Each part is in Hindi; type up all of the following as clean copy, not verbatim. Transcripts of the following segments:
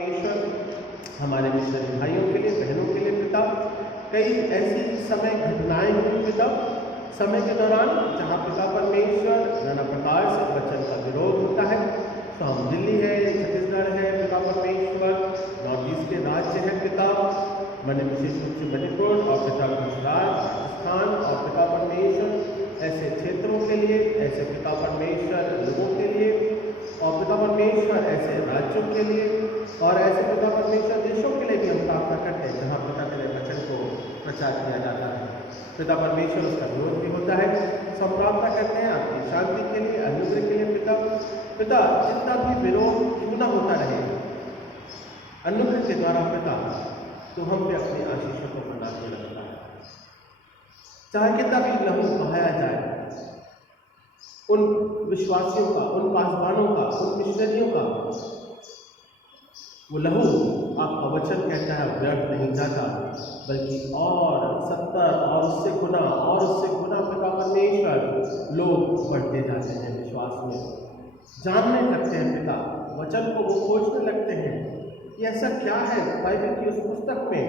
परमेश्वर हमारे मिशनरी भाइयों के लिए, बहनों के लिए पिता, कई ऐसी समय घटनाएं हुई पिता, समय के दौरान जहाँ पिता परमेश्वर नाना प्रकार से वचन का विरोध होता है। तो हम दिल्ली है, छत्तीसगढ़ है पिता परमेश्वर, नॉर्थ ईस्ट के राज्य है पिता, विशेष रूप से मणिपुर और पिता गुजरात, राजस्थान और पिता परमेश्वर ऐसे क्षेत्रों के लिए, ऐसे पिता परमेश्वर लोगों के लिए और पिता परमेश्वर ऐसे राज्यों के लिए और ऐसे पिता परमेश्वर देशों के लिए भी हम प्रार्थना करते हैं जहाँ पिता तेरे वचन को प्रचार किया जाता है। पिता परमेश्वर उसका विरोध भी होता है। सब प्रार्थना करते हैं आपकी शांति के लिए, अनुग्रह के लिए पिता। पिता जितना भी विरोध क्यों न होता रहे, अनुग्रह के द्वारा पिता तो हम पे अपनी आशीषों को बना के रखता है। चाहे कितना भी लहू बहाया जाए उन विश्वासियों का, उन पासवानों का, उन मिशनरियों का, वो लहू आपका वचन कहता है व्यर्थ नहीं जाता, बल्कि और 70 और उससे गुना पिता परमेश्वर लोग बढ़ते जाते हैं विश्वास में, जानने लगते हैं पिता, वचन को वो खोजने लगते हैं कि ऐसा क्या है बाइबल की उस पुस्तक में,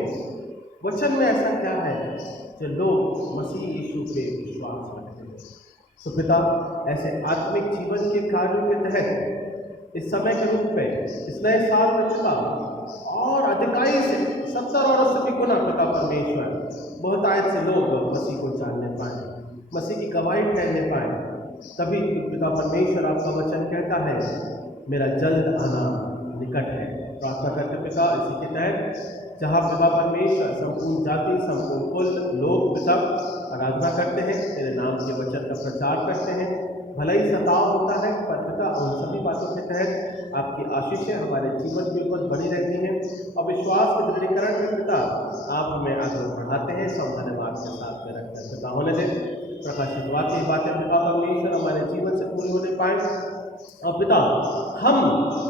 वचन में ऐसा क्या है जो लोग मसीह यीशु पे विश्वास करते हैं। तो पिता ऐसे आत्मिक जीवन के कार्यों के तहत इस समय के रूप में, इस नए साल में पिता और अधिकाई से 70 और 80 गुना पिता परमेश्वर बहुतायत से लोग मसीह को जानने पाए, मसीह की गवाही ठहरने पाए। तभी पिता परमेश्वर आपका वचन कहता है मेरा जल्द आना निकट है। प्रार्थना करते पिता इसी के तहत जहाँ पिता परमेश्वर संपूर्ण जाति, संपूर्ण कुल लोग पिता आराधना करते हैं, तेरे नाम के वचन का प्रचार करते हैं, भले ही सताव होता है पर पिता उन सभी बातों के तहत आपकी आशीषें हमारे जीवन के ऊपर बनी रहती हैं और विश्वास के दृढ़ीकरण में पिता आप हमें आगे बढ़ाते हैं। सब धन्यवाद के साथ में रखते हैं पिता। होने दें प्रकाशित वाक्य बातें पिता परमेश्वर हमारे जीवन से पूरी होने पाए और पिता हम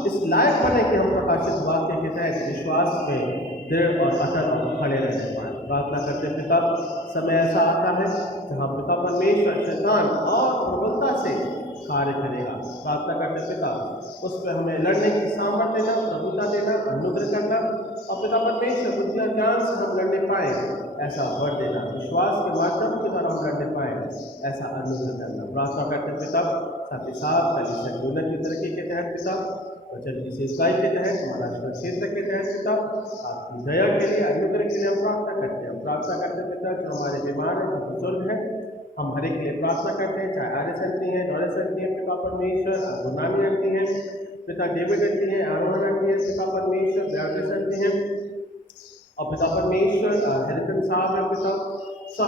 इस लायक बने कि हम प्रकाशित वाक्य के तहत विश्वास में दृढ़ और अटल खड़े रहने पाए। प्रार्थना करते पिता समय ऐसा आता है जहाँ पिता परमेश्वर शैतान और प्रबलता से कार्य करेगा। प्रार्थना करते पिता उस पर हमें लड़ने की सामर्थ्य देना, प्रभुता देना, अनुग्रह करना और पिता परमेश्वर बुद्धि और ज्ञान से हम लड़ने पाए ऐसा वर देना, विश्वास के माध्यम के द्वारा हम लड़ने पाए ऐसा अनुग्रह करना। प्रार्थना करते पिता साथ ही साथ कलीसिया की उन्नति तरक्की के तहत पिता, वचन की सेवकाई के तहत, महाराष्ट्र क्षेत्र के तहत पिता आपकी दया के लिए, अनुग्रह के लिए हम प्रार्थना करते हैं। प्रार्थना करते पिता जो हमारे बीमार हैं, जो बुजुर्ग हैं, हम हर एक के लिए प्रार्थना करते हैं, चाहे आर्य संती हैं, दौरे संती हैं पिता परमेश्वर, गुनामी रखती हैं पिता, डेविड रखती हैं, आरोहण रखती हैं पिता परमेश्वर, व्याख्या संती हैं और पिता परमेश्वर हरिकन साहब है पिता,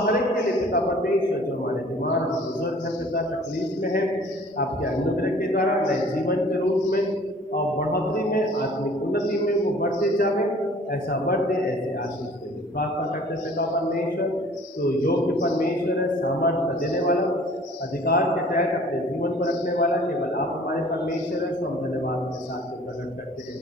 हर एक के लिए पिता परमेश्वर जो हमारे बीमार बुजुर्ग हैं पिता, तकलीफ में है, आपके अनुग्रह के द्वारा नए जीवन के रूप में और बढ़ोतरी में, आत्मिक उन्नति में वो बढ़ते जावे ऐसा बढ़ते, ऐसे आशीष दे। प्रार्थना करते पिता परमेश्वर तो योग्य परमेश्वर है, सामर्थ्य देने वाला, अधिकार के तहत अपने जीवन को रखने वाला केवल आप हमारे परमेश्वर है। तो हम धन्यवाद के साथ प्रकट करते हैं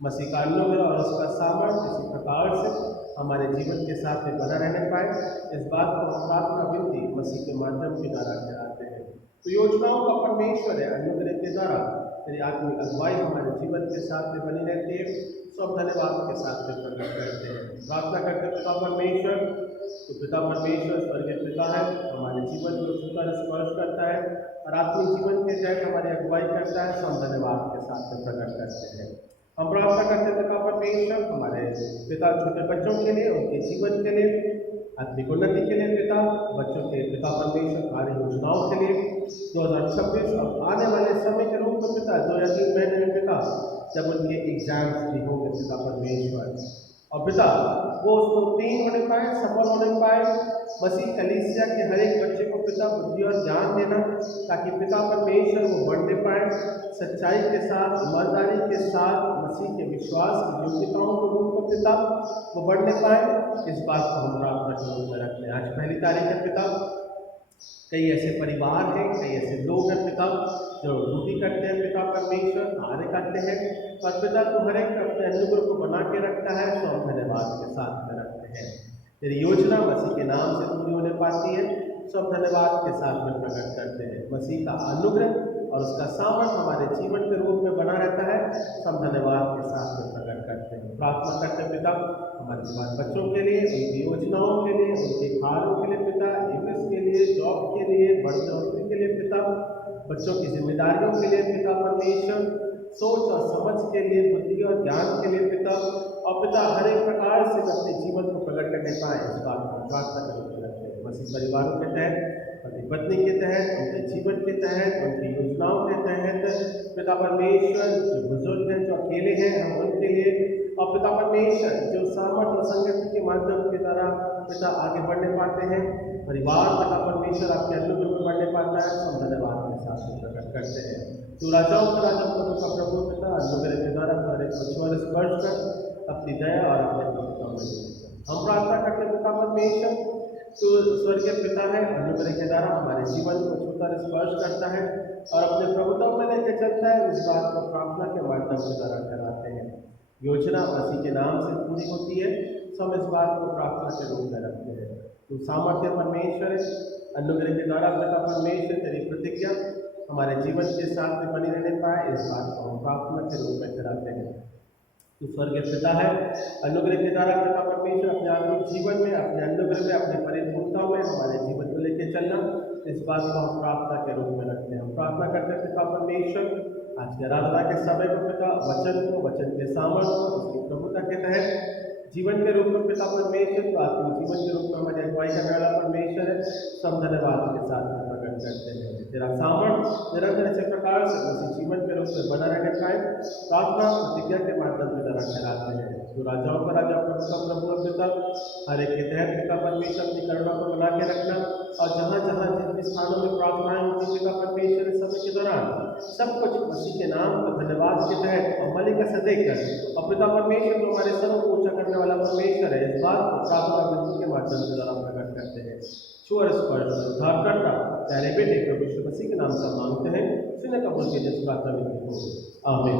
मसीह का अनुग्रह और उसका सामर्थ्य इसी प्रकार से हमारे जीवन के साथ में बना रहने पाए। इस बात को हम प्रार्थना विनती मसीह के माध्यम के द्वारा कराते हैं। तो योजनाओं का परमेश्वर है, अनुग्रह के द्वारा तेरी आत्मिक अगुवाई हमारे जीवन के साथ में बनी रहती है। सब धन्यवाद के साथ में प्रकट करते हैं। प्रार्थना करते पिता परमेश्वर तो पिता परमेश्वर स्वर्गीय पिता है, हमारे जीवन को छूता स्पर्श करता है और आत्मिक जीवन के तहत हमारी अगुवाई करता है। सब धन्यवाद के साथ में प्रकट करते हैं। हम प्रार्थना करते पिता परमेश्वर हमारे पिता छोटे बच्चों के लिए, उनके जीवन के लिए, आत्मिक उन्नति के लिए पिता, बच्चों के पिता परमेश्वर कार्य योजनाओं के लिए 2026 और आने वाले समय के रूप में पिता 2 या 3 महीने में पिता जब उनके एग्जाम्स भी होंगे पिता परमेश्वर और पिता वो उसको उत्तीर्ण होने पाए, सफल होने पाए। मसीह कलीसिया के हर एक बच्चे को पिता बुद्धि और ज्ञान देना ताकि पिता परमेश्वर वो बढ़ने पाए सच्चाई के साथ, ईमानदारी के साथ, मसीह के विश्वास की योग्यताओं के रूप में पिता वो बढ़ने पाए। इस बात को हम प्रार्थना के रूप में रखते हैं। आज पहली तारीख है पिता, कई ऐसे परिवार हैं, कई ऐसे लोग हैं पिता जो ड्यूटी करते हैं पिता परमेश्वर, कार्य करते हैं और पिता तो हर एक अपने अनुग्रह को बना के रखता है। तो हम धन्यवाद के साथ में रखते हैं। तेरी योजना मसीह के नाम से पूरी होने पाती है। सब धन्यवाद के साथ में प्रकट करते हैं। मसीह का अनुग्रह और उसका सामर्थ्य हमारे जीवन के रूप में बना रहता है। सब धन्यवाद के साथ में प्रकट करते हैं। पिता, हमारे जवान बच्चों के लिए, उनकी योजनाओं के लिए, उनके कार्यों के लिए पिता, एमएस के लिए, जॉब के लिए, बढ़ोतरी के लिए पिता, बच्चों की जिम्मेदारियों के लिए पिता परमेश्वर, सोच और समझ के लिए, बुद्धि और ज्ञान के लिए पिता, और पिता हर एक प्रकार से अपने जीवन को प्रकट करने पाए, इस बात को प्रार्थना करते हैं। मसीह परिवारों के तहत, अपनी पत्नी के तहत, उनके जीवन के तहत, उनकी योजनाओं के तहत पिता परमेश्वर, जो बुजुर्ग हैं, जो अकेले हैं, हम उनके लिए, और पिता परमेश्वर जो सामर्थ और संगति के माध्यम के द्वारा पिता आगे बढ़ने पाते हैं, परिवार पिता परमेश्वर आपके अनुग्रह में बढ़ने पाता है, हम धन्यवाद के साथ प्रकट करते हैं। तो राजाओं का राजा, प्रभु का प्रभु पिता, अनुग्रह के द्वारा हमारे कुछ स्पर्श कर अपनी दया और अपने प्रभुत्व में हम प्रार्थना करते हैं। पिता परमेश्वर तो स्वर्गीय पिता है, अनुग्रह के द्वारा हमारे जीवन को छूता स्पर्श करता है और अपने प्रभुत्व में लेकर चलता है। इस बात को प्रार्थना के माध्यम के द्वारा कराते हैं। योजना मसीह के नाम से पूरी होती है, तो हम इस बात को प्रार्थना के रूप में रखते हैं। तो सामर्थ्य परमेश्वर, अनुग्रह के द्वारा पिता परमेश्वर तेरी प्रतिज्ञा हमारे जीवन के साथ में बनी रहने पाए, इस बात को हम प्रार्थना के रूप में कराते हैं। तो स्वर्गीय पिता है, अनुग्रह के द्वारा पिता परमेश्वर अपने आत्मिक जीवन में, अपने अनुग्रह में, अपने परिपूर्णता में हमारे जीवन को लेकर चलना, इस बात को हम प्रार्थना के रूप में रखते हैं। हम प्रार्थना करते हैं पिता परमेश्वर, आज के आराधना के समय को पिता, वचन के सामर्थ्य को, उसकी प्रभुता के तहत जीवन के रूप में पिता परमेश्वर, तो आत्मिक जीवन के रूप में हमारी अगुवाई करने वाला परमेश्वर है, सब धन्यवाद के साथ प्रकट करते हैं। तेरा सामर्थ्य निरंतर इसी प्रकार से उसी जीवन के रूप में बना रहने पाए, प्रार्थना प्रतिज्ञा के माध्यम से तरह कराते हैं। तो राजाओं का राजा, प्रभु का प्रभु पिता, हर एक के तहत पिता परमेश्वर अपनी करुणा को बना के रखना, और जहाँ जहाँ जिन जिन स्थानों में प्रार्थनाएं होती पिता परमेश्वर इस समय के दौरान सब कुछ मसीह के नाम का धन्यवाद के तहत और मलिका से देखकर, और पिता परमेश्वर को हमारे सर्व को ऊंचा करने वाला परमेश्वर है, इस बात को प्रार्थना विनती के माध्यम से द्वारा प्रकट करते हैं। छुआ स्पर्श उद्धार करता प्यारे बेटे प्रभु यीशु मसीह के नाम से मांगते हैं, सुने कबूल कीजिए प्रार्थना विनती को। आमीन।